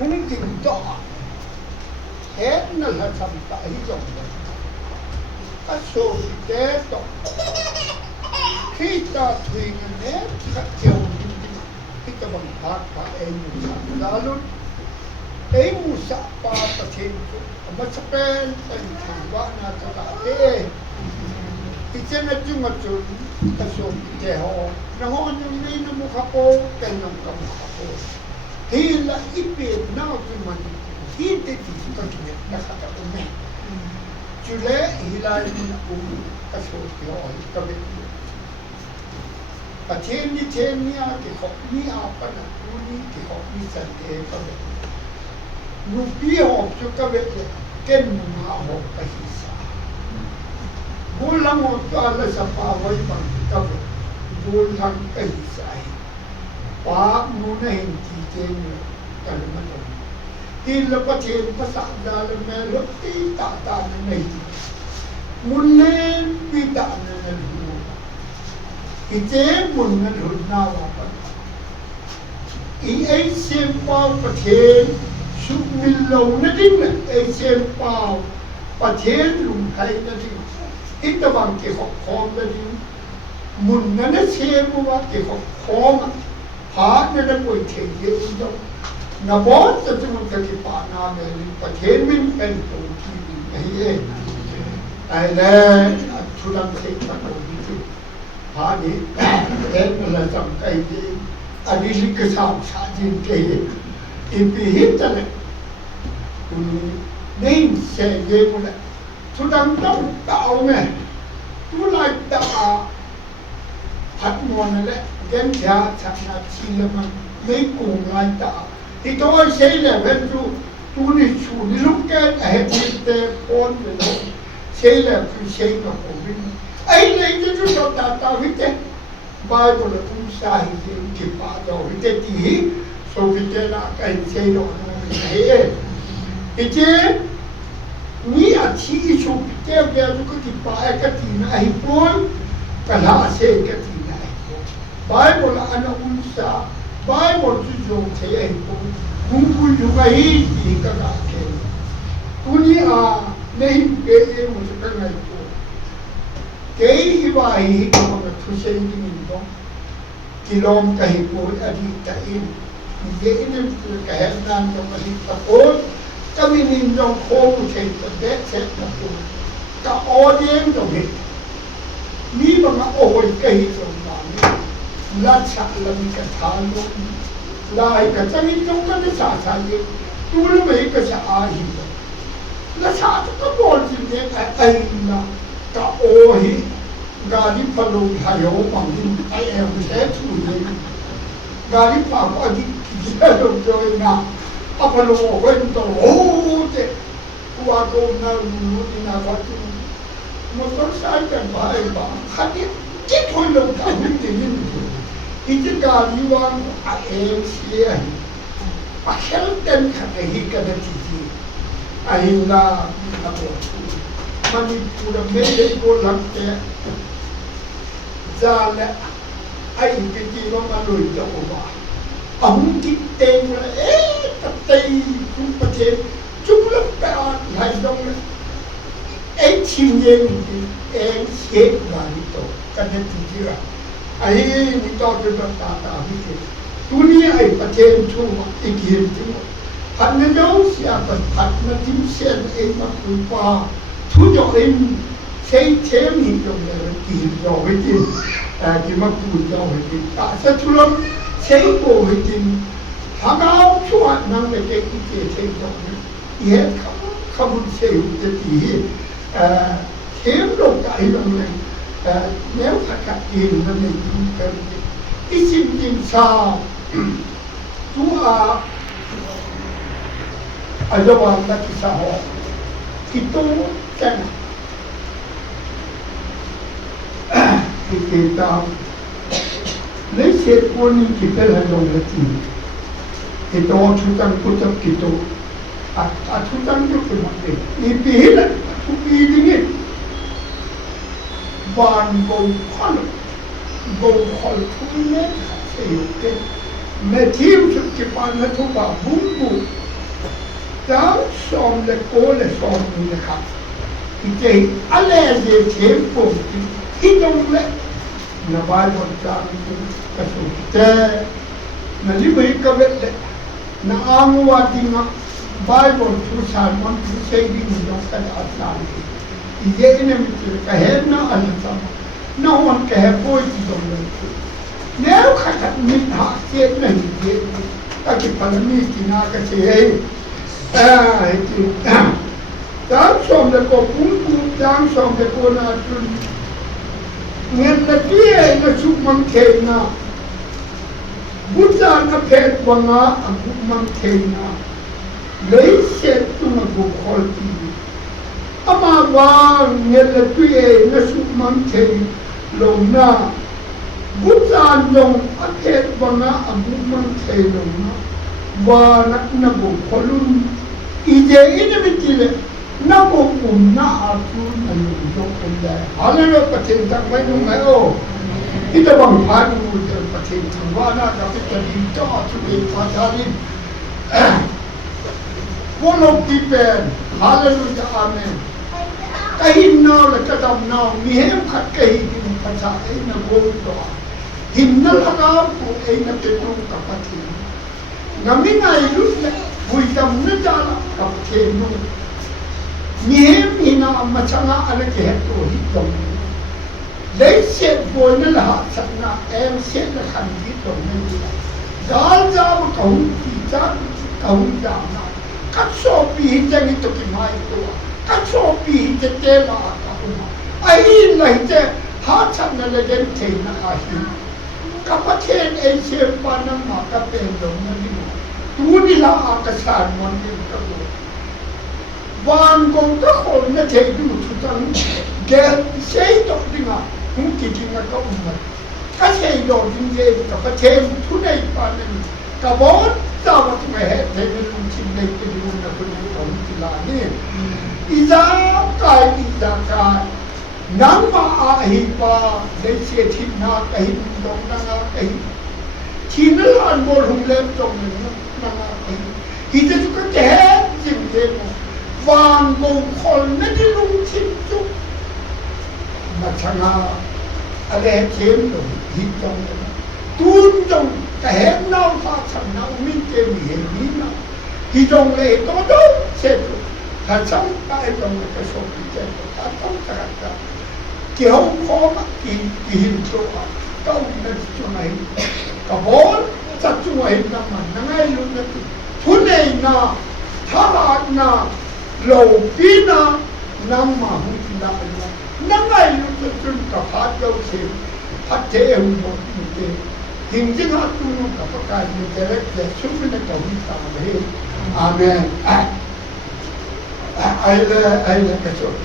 Mình kinh cho hết nó là thầm tại dòng các số tế đó khi ta thuyền nét các chiều khi ta bằng phát và em mù sạ luôn em mù sạ ba ta thêm mà sắp bên anh thằng quá na ta đã thế thì trên là chung mà chung ta số tế họ nó họ nhưng này nó mua khắp ô cái nó cầm khắp ô thì là ít biệt nào thì mình khi thế thì chúng ta chỉ là khá là ổn định chú lẽ thì là mình cũng các số thì họ các bên và thêm như cái họ như áo cái là cũng như cái họ như sản thế các bên lúc đi học cho các bên cái mà học cái gì sao vô lăng học cho là sao phá với bằng các bên vô lăng cái gì sai quá muốn hình thì trên cái mà đâu thì là bắt trên bắt sẵn ra là mẹ lúc tí tạ này muốn lên bị tạ này thì chế muốn nó được nào mà ý ấy xem bao bắt trên suốt mình lâu nó dính là ấy xem bao bắt trên lùng hay nó dính ít là bằng cái học khom nó dính muốn nó xem bao cái học khom há nó đã bồi thể hiện đâu na bot ta tu ka ki pa na me ni pa the min pen to ki ai ai le thu dang se pa no ni tu ha ni en la tam kai di ani li ka sa sa jin ke in pi hit ta le nên se ye mo le thu dang tong tao me tu lai ta hat mo na le gen ya cha na chi le ma mấy cùng lai ta thì tôi xây là bên tu đi chủ đi lúc cái hệ thống tế con về đó xây là cứ xây mà của mình ấy lấy cho chúng ta ta biết thế bài của là cũng sai thì kịp bà rồi biết thế thì số biết thế là cái xây đó nó thấy thì chứ nghĩ à chỉ số biết thế bây giờ có kịp bà cái gì này bốn cái là xây cái gì này bài của là anh ông sa Bible tu jong thế ấy cũng cũng cũng cái gì cả cái tu ni à nên cái một cái này tu cái bài cái mà tu xây đi mình đó kilom cái của anh ta in cái nên cái nan trong cái tập ôn cái mình trong khâu thế cái thế là tu cái audience trong hết ni bằng ôi cái trong đó là chả là mình cái thằng luôn là cái chân đi trong cái chả chả gì tu lúc mấy cái chả ai hiểu là chả có bốn gì đấy cái là cái ôi gà đi phá lù hay ở bằng đi ai em sẽ thu gì gà đi phá qua đi cái đâu rồi nè à phá lù quên tao ô thế qua câu nào lù đi nào có chứ một con sai cái bài bảo khát đi chết thôi lâu cả những cái gì itu kali wang air sia, pasal dan kata hikah dan cici, ayolah apa, Manipur mele bolam te, zala, ay kiti wang aloy jauh bah, ang kita tapi kumpul jumlah peran lain dong, cingeng siap lagi tu, kerana cici lah. Ai ni to ke ta hi ke dunia ai paten thu ikir tu han ne do sia pa phat na tim sen ai ma ku pa thu jo in sei them hi jo ne ki jo hi ti ki ma ku jo hi ti ta sa thu lo sei ko hi ti ha ga chu an nang ne ke ki ke sei jo ne ye khabun sei ti ti them lo ka hi lo ne nếu phải cả tiền là mình không cần cái xin tiền sao chú ở đâu là cái xã hội thì tôi cái ta lấy xe quân thì phải là đồng là gì thì đó chúng ta có chấp kỳ tô chúng ta có phải mặc định đi biết là không đi đi van gồm khol thu nét Sayuke, Metim Sukipan Natuba, Bumbu, Down some the coal from the cup. He take a lazy temple, he don't let the Bible down to the Nalibu na amuwa dinga Bible tu salmon tu saying no kad asali ije ine mitir kahe na alasama na one kahe boy ti dong ne khata min ha se nahi je taki palmi ki na ka se ti dan som de ko pun dan som de ko na tun ngen na tie na su man ke na Buddha na pet wanga ang bukmang kena lay set to magbukolti ama wang ngela tuye na sukmang kena lo na Buddha nong a pet wanga ang bukmang kena na wana na bukolun ije inamitile na bukum na atun na yung kunday halaga patintang may nung ngayon Ita bang padu dan pakai tuwana tapi tadi itu tu padarin. Walau pipen, haleluya amen. Kahin nau le kadam nau, mihem kat kahin ini pada ina gondo. Hinnal agam ko ina petung kapati. Ngaminga ilut le, buitam na jala kapati no. Mihem ina macanga ala keheto hitom. Lấy xét vô nó là họ sẵn là em xét là khẳng thiết đồng nhân là đó ra mà cậu thì chắc cậu giảm là các số bì chân ý tôi kì mai tôi các số bì chân tê là cậu mà ấy là thế họ sẵn là đến thế là ai các bác trên em xem ba năm mà các bên đồng nhân đi tu đi là các sản môn nhân các bộ vàng công các hồn nó thấy đủ chú tăng ghé xây tổng đi mà mungkin kita kau umat, kasih dong tinggal kita cem tu naik panen, kabon tahu tu meh, tapi mungkin naik ke di mana pun kita mungkin ni. Izakai, nama ahiba, dari cina kahim dong nama kahim, cina anbol humlem dong nama kahim. Kita juga keh cem vang gong kol nanti lung cem tu. Macam ada cem tu hitung, tunjung kahen nau pasang nau minta mihina, hitung le todo setu, kacang kai dong kesok kita, kacang kerja, kau koma hitung kau nanti cuma kabon satu wahid nama, nangai lu nanti, tunai na, tharat na, lopina, nama hutina na. Nangai lu tu kapat jauh sih, hati emu mungkin, hingga hatu kapakai mungkin semua nak kau tahu. Amen. Ayla kesok.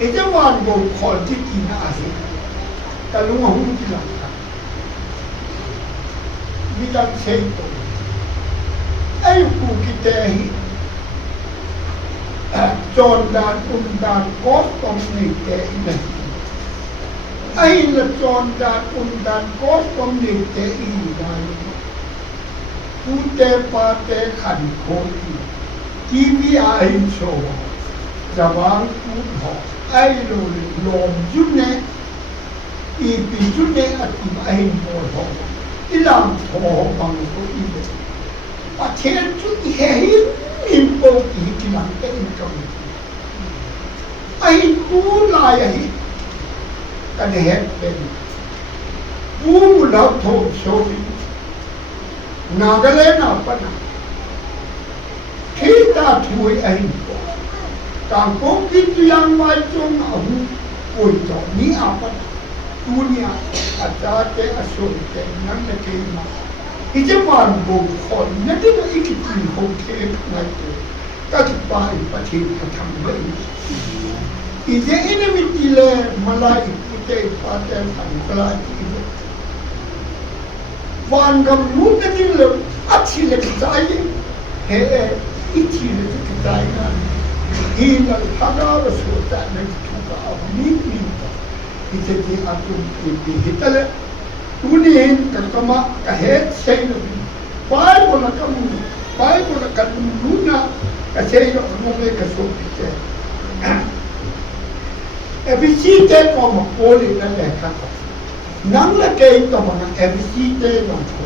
Itu wan go call di kina asyik. Kalau mahu bilang, bilang seito. Ayu kita hi. John dan kos komuniti ini. Ayla John dan kos komuniti ini. Pute pate kan koi. TV ain show. Jawang putho. Aylo lom june. Ipi june atim ain putho. Ilang tho bang ko ibe. Paten tu ihehin. Import hikilang ke income. Ay kulay ay kadehet ben. Bumulat ho sobi. Nagale na pa na. Kita tuwi ay ko. Kangkong itu yang macam ahu oito ni apa dunia atate asolte nang nakema. Ije man bo khon nanti na ikitin ho ke ngai to ka pai pati patham bai ije ine mitile malai pute paten angkala ije wan gam nu nanti le achi le kai he ichi le kai na ina hada so ta na tuka ni ije di atum di hitale tunin kakama kahet selo Bible na kamu Bible na kanuna kaselo kamu kasopite ebisite ko mapoli na leka nang lagay ito mga ebisite ng ko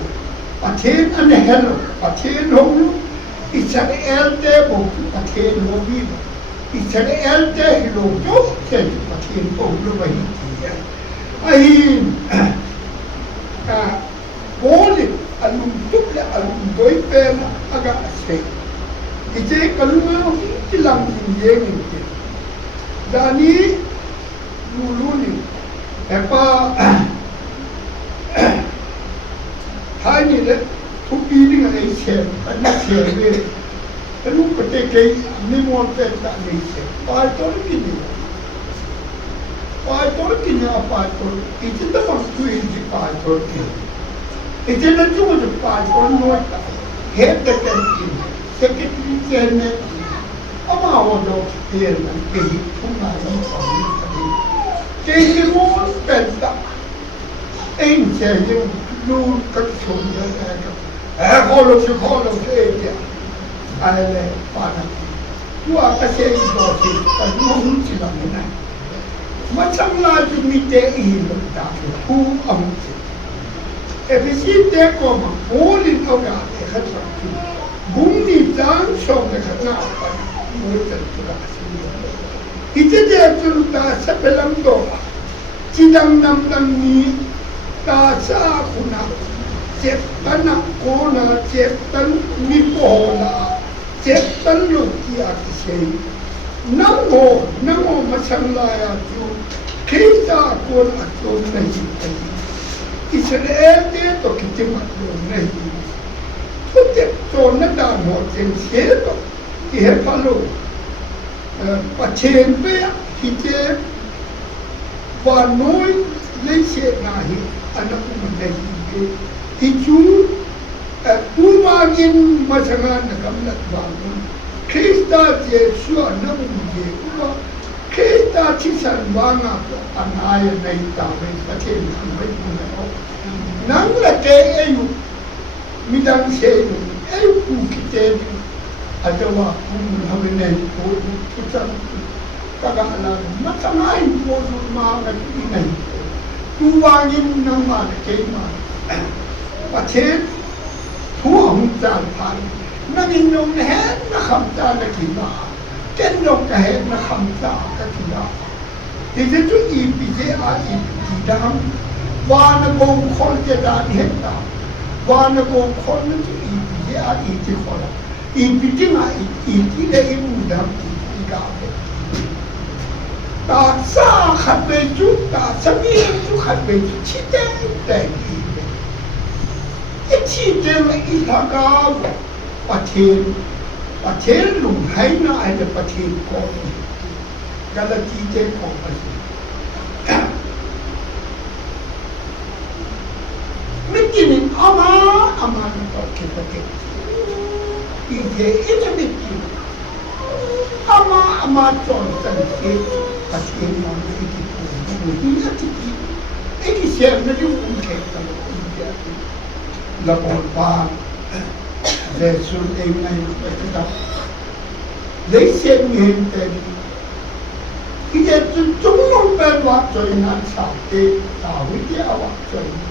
patin ang hello patin holo Israel de mo patin mo bibo Israel de hilo yo ken patin holo bahiti ahin poli alum tuple alum doi pena aga ase ite kalunga tilang yeng dani luluni epa hani le tupi ni ngai sem ana sem le anu pate kai ni mo te ta ni sem pa to ni apa to itu ta pas tu ini pa to itu na tu mo pa to no ta he te te ni sekit ni sen ama wo do te na ke tu na ni pa ni Jadi mau pesta, enggak yang lu kerjanya kan, kalau dia, ada mana, gua kasih dosis, tapi mau cilam mana, macam laju mite ini dah, tu amuci, efisien koma, boleh orang ekor tu, bumi dan sholat kenapa, mudah terasa. Itu dia cerita sebelum doa. Cidang nam ni kasa kuna cetan kona cetan ni pola cetan lukia kisei. Namo macam laya tu kita kon atau nahi. Israel dia tu kita maklum nahi. Tu tu nada mo jensi tu dia kalau Pachen pe hite vanoi leise nahi anak mendahi hicu umangin masangan kamlat bangun Krista Yesus anak muje uba Krista cisan banga anaya nai tawe pachen sampai punao nang lake ayu midang seyu ayu kite ada waktu menawinai putar kagaalan macam lain po mga inay tuwangin ng mga kema patin tuwang jalpan nanginyong nahen na kamta na kima kenyong kahen na kamta ka kima ito ito ibigay at ibigidang wana gong kol jadan heta wana gong kol na ito ibigay at ibigay Ibigay nga, hindi na imudang igabe. Ta sa kabeju, ta sa miyo kabeju, chite ibe. Chite na ilagaw, patin lunghay na ay na patin ko. Galatite ko kasi. Mikinin, ama na to, kita. Ije itu bikin, ama contoh itu pasti mau itu, ini tiki, ini siapa yang mungkin kalau ije, lapor bang, Yesus ini kita, Yesus ini tadi, ije tu cuma berwaktu ini sampai tahu dia waktu ini,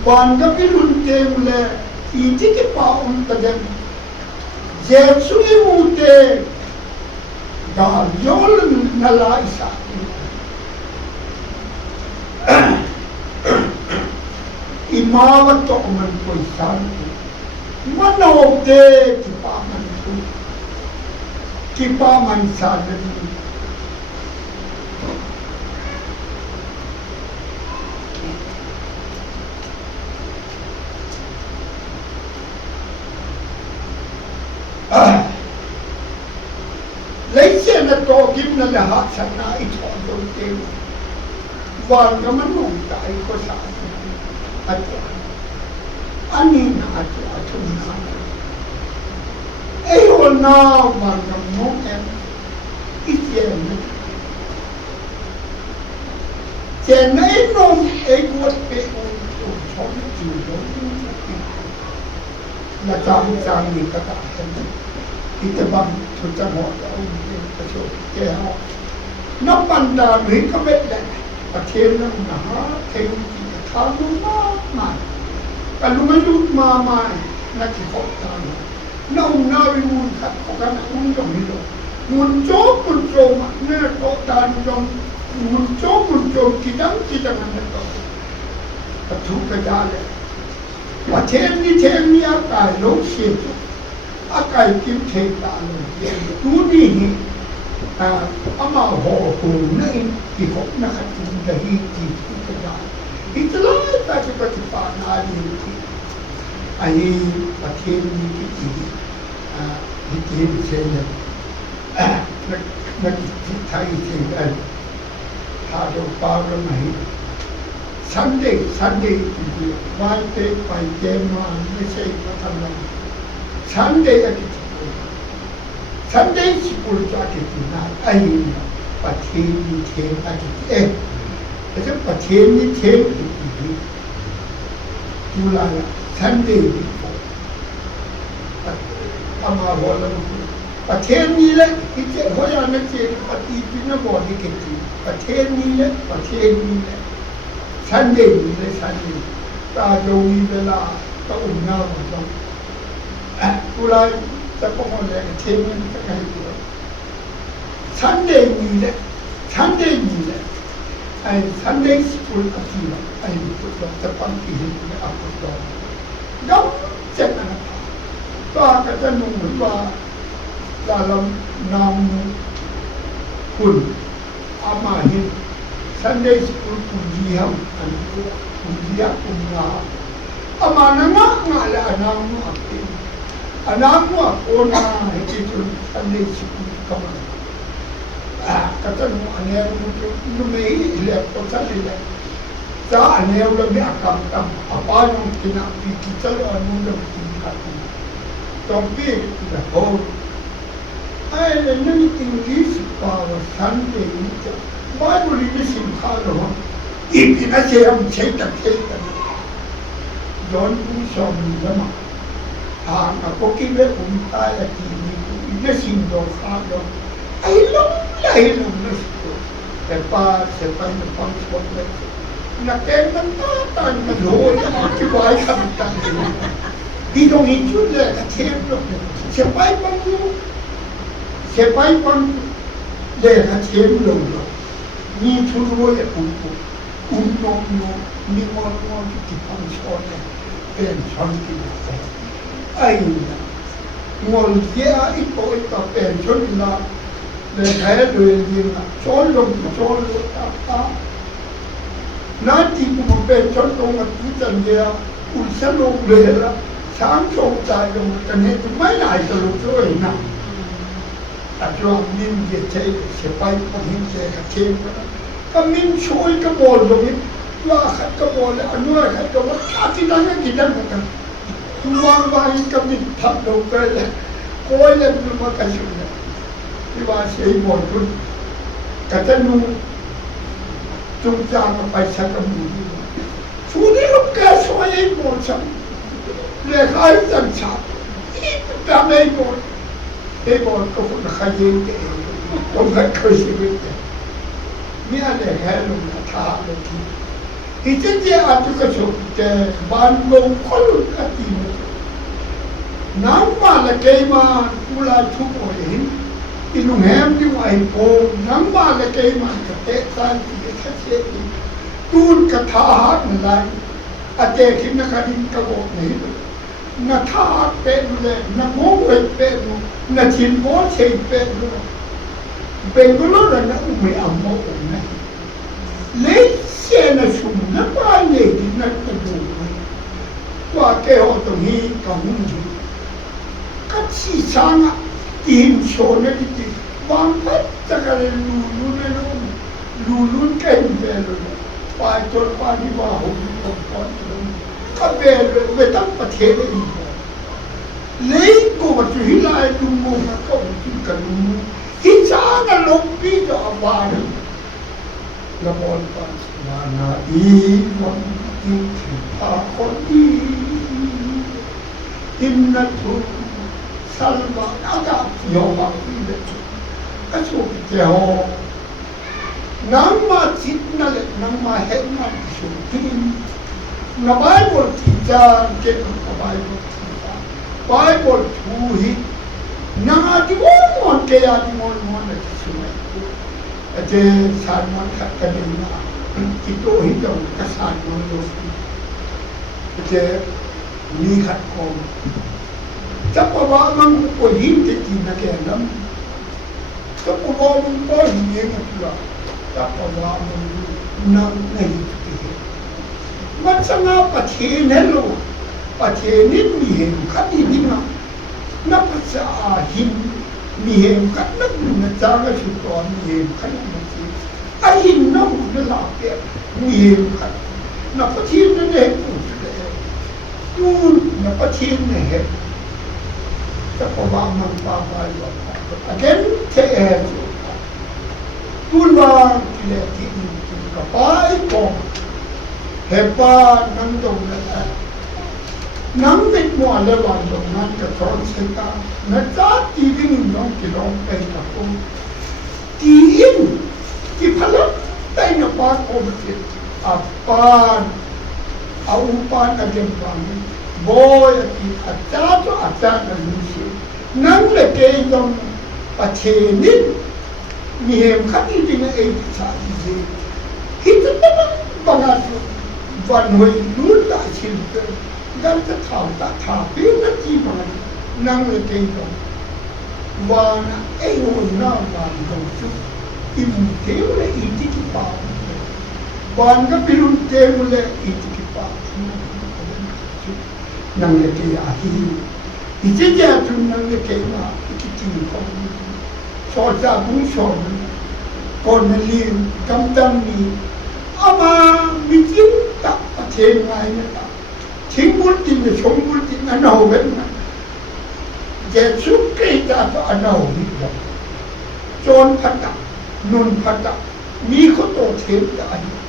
bangga pilun temle, ije kita untuk Yesus mute dah jol nala isa. Imawat to man po isan. Manaw de kipaman po. Kipaman sa dali. Leise na togim na lahat sa naitodol din. Huwag naman nung tayo ko sa ato. Ani na ato na. Eyo na huwag naman ityen. Tyen na inom egot pe unto. là trang gì các bạn ít bằng thuộc trang họ đã ông cái số cái họ nó ban đà mấy cái vết này và thêm nó là thêm chỉ tháo nó mà cái lúc mấy lúc mà là chỉ họ tháo nó ông nào đi muốn khác có cái nào muốn trong đi rồi muốn chốt mà nên là có đàn trong muốn chốt chỉ đắng anh đó và thu cái giá này và thêm đi cái lỗ xịt cái kiếm thêm ta luôn tú đi ama ho này thì họ nó khát chúng ta hi thì cái giá ít lắm ta chỉ có thể phá na đi ai và thêm đi cái gì đi thêm xem nó thay thì anh thà đâu bao nhiêu này Sunday thì mai tết phải xem màไม่ใช่มาทำอะไร Sunday là cái gì Sunday school cho cái gì nào aiประเทศนี้เทมอะไรแต่ถ้าประเทศนี้เทมอีกจุฬา Sunday อามาบอกแล้วประเทศนี้แหละที่เจ้าหัวยันนักเรียนปฏิบัตินบอกที่เก่งประเทศนี้แหละSunday เลยSunday ตาโยมีเวลาต้องอุ่นหน้าของเราจุฬาจะป้องกันแรงเทมมันจะไงตัว Sunday นี้แหละไอ้ Sunday school ก็ที่ว่าไอ้ตัวจะปั้นที่เห็นในอัปโหลดน้องเจ็บนะก็จะนุ่มเหมือนว่าเรานำคุณอามาเห็น Sunday school คุณเยี่ยมอันคุณเยี่ยมคุณงาอามานั่งงาและนางมัวเป็นนางมัวโอนาให้ที่จุด Sunday school ก็มาก็จะนุ่มอันนี้นุ่มไม่เลี้ยงก็จะเลี้ยงจ้าอันนี้เราไม่อาการทำอาบ้านเรากินอ่ะพี่กิจจะเรานุ่มเรากินกันต้องพี่แบบโอ้ไอ้เรื่องนี้อิงลิชป่าวสันเดย์จะบ้านบริเวณสินค้าเราอีกนะเชื่อมใช้ตะเกียบย้อนผู้ชมแล้วมาก็คิดว่าผมตายแล้วทีนี้จะสิ่งเดียวกันเราไอ้ล้มนะสิแต่ป้าเสียไปในความสนเลยนักเก็ตมันตันมันโหยที่ไว้คำตันที่ตรงนี้จุดเลยกระเทียมลงเสียไปปังเลยกระเทียมลงนี่ทุกวันอุ้มน้องนี่มันที่พันชนเนี่ยเป็นชนที่ไอ้งอลเยอะอีกตัวเป็นชนละเลยแพ้เลยนี่นะชนลงตานั่นที่ผมเป็นชนลงมาที่จันเดียอุศลงเลยละช้างชงใจลงกันเนี่ยไม่ไหลตลอดเลยนะแต่ช่วงนี้เยอะใช่เสียไปพอเห็นเสียกับเทียมก็มิ้นช่วยกระบอกตรงนี้ว่าขัดกระบอกแล้วอนุรักษ์ขัดกระบอกข้าที่นั่งกันวางกับมิ้นทับลงไปเลยโอยเลยมันมากระชุ่มเลยที่ว่าเสียหมดคุณกระจะนูจุงจางไปชักกระบุนช่วงนี้ลูกแกช่วยหมดฉันเรียกให้จันทร์อีกทำให้หมดก็คนขยันเองต้องให้เคยชีวิตเนี่ยเนี่ยแค่ลงท้าลงที่ที่จะเจออาจจะกระชุ่มแต่บ้านลงคนละทีน้ำมาละเกยมาเวลาทุกคนเห็นอินุแฮมที่ว่าไอ้โพน้ำมาละเกยมากระเตะตันที่จะเสียตูนกระทาหักอะไรอาเจคิดนักดินกระบอกนี่นาทาเป็นเลยนาโมเป็นนาชินโมเชยเป็นก็รู้แล้วนะอุ้มไม่เอาโมนะเลี้ยเสียนะชุ่มนะบ้านเนี่ยที่นั่นก็ดูว่าแกเอาตรงนี้กับมึงก็ชี้ช่างอ่ะทีมโชว์เนี่ยที่วางพัดจะกันลูนเก่งเบลเลยไปจนไปที่ว่าหุ่นคนก็เบลเลยไม่ต้องประเทศอีกเลยกูมาจุฮิลายดูมูนะก็มาจุกันดูมูที่ช่างอ่ะลงพี่จะเอาวานละบอลปันวานาอีวันที่พาคนอี himnatu salva aga yoba ile kaso keo nama citna le nama hema sutin na Bible teacher ke na Bible tuhi na di mon ke ya di mon le sume ate sarman kadina ito hidaw kasano yo ate ni khat ko Tapawa mang ko hindi tinakelam. Tapawa mang ko hindi nga tapawa mang nang nahitihin. Matsa nga patinelo, patinin mihim kanini nga. Napatsa ahin mihim ka nagnajaga sito mihim ka natin. Ahin na lalaki mihim ka. Napatin na nepo sila. Yun, napatin na nepo. Tapawaman papayo again te tulwa kileti kapay ko hepa nandong nang mit mo alawan dong nan ka tron seta na ta tiving nong kilong pay na ko tiin ipalap tay na pa ko bitin apan aupan again pangin boy at na lusi nang lagay yung patenin niyem kanina ay sa ije hito naman mga vanway lula silver ganda tao tatapi na timan nang lagay yung wana ay na vandong su imute ule itikipa wanga pilunte ule itikipa nang lagay ahi ijeja tu nang lagay ma ikitin ko so sa bung so kon li kamtam ni ama mitin ta paten ngai na ta thingul tin ne somul tin na no wen na je su ke ta to anau ni ba chon phata nun phata mi ko to them ta ani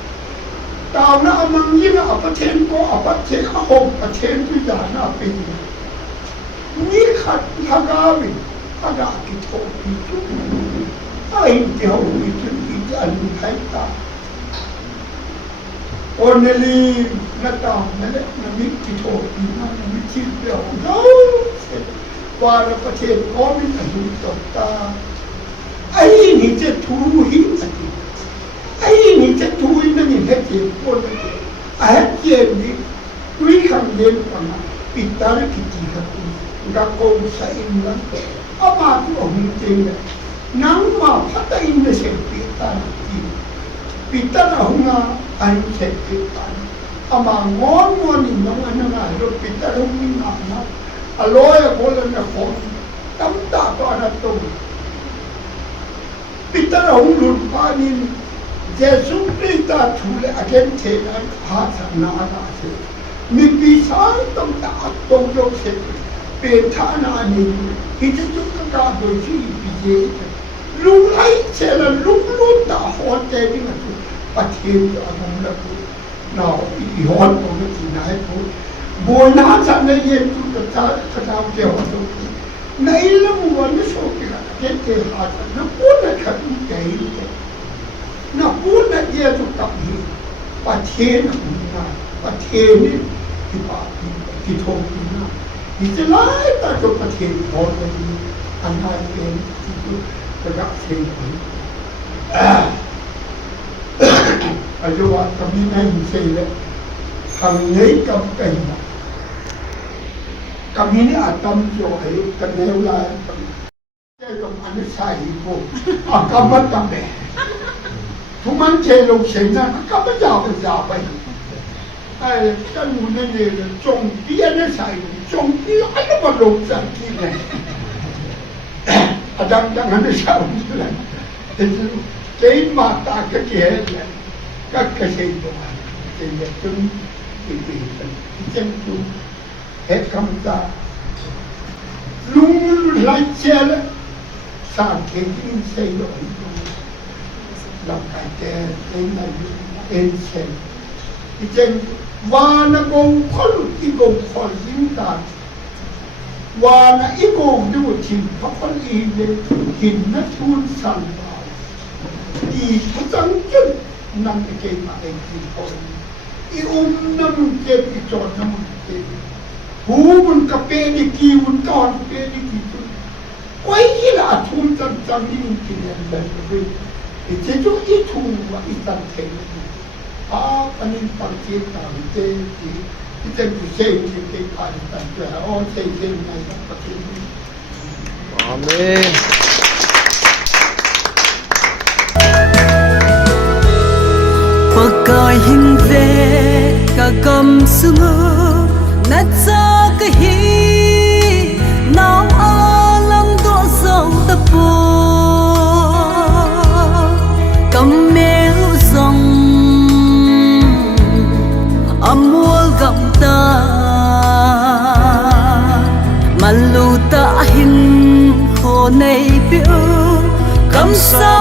tao na amang yin na apaten ko apaten ahom paten tu ya na pe ni khat hagawi haga ki to ni tu ai te ho ni tu ki an khai ta oneli na ta na le na mi ki to ni na mi chi pe ho no wa na paten ko mi na du to ta ai ni te tu hi ai ni te tu na ni he te ko na a he te ni tui kham den pa na pitar ki ti ka ga ko sa in la ama tu ong te na nang ma phata in na se pitar ki pitar na hunga an se pitar ama ngon ni nong an na ro pitar hung ni na aloya ko la na ko tam ta to ana to pitar hung lut pa ni Jesu Krista thule again te na ha sa na na se mi pi sa tam ta to yo se pe tha na ni hi chu ka ka do chi pi je lung lai che la lung lu ta ho te ni na tu pa the a mong la ku na i ho to ni ti na ko bo na sa na ye tu ka ta ke ho to na ila mu wa ni so ki la ke te ha na ko na ka ni ke na puna dia tu tak ni pathen na pathen ni di pa di thong ni na di jelai ta tu pathen ho ni anai pen tu ta ga sen ni ajo wa kami na ni sei le hang nei kam kai na kami ni atam jo ai ka neu la ke dom an sai ko akamat ta me chúng mình chơi lục xịn ra nó có bây giờ vậy cái mùi này là trồng kia nó xài trồng kia anh nó mà lục ra kia này đang hắn nó sao như là cái mà ta cái kia là các cái gì đó thì là chúng thì chân chúng hết không ta luôn lại xe là sao cái xây đổi lòng cái tên là en sen cái chân và nó gồm khol cái gồm khol dính ta ว่านะอีโกงดูชินเขาคนอีเลยหินนะทูนสั่นบ่าวอีพระจังจุดนั่งเกมมาเองที่คนอีน้ำเก็บอีจอดน้ำเก็บหูมันกระเปดิกีมันก่อนเปดิกีจุดไว้ที่ละทูนจังนี่มันกินอย่างแบบนี้อีเจ้าจุดอีทูว่าอีตันเทนปันนี้ปังเกียรต่างเจที่ที่จะดูเชื่อที่เป็นผ่านต่างแต่อ๋อเชื่อในประเทศนี้ Amen. Pagkai hin ve ka kam sungu na cha ka hi now alang do song ta po kam mel song amul gam ta maluta hin kho nei piu kam sa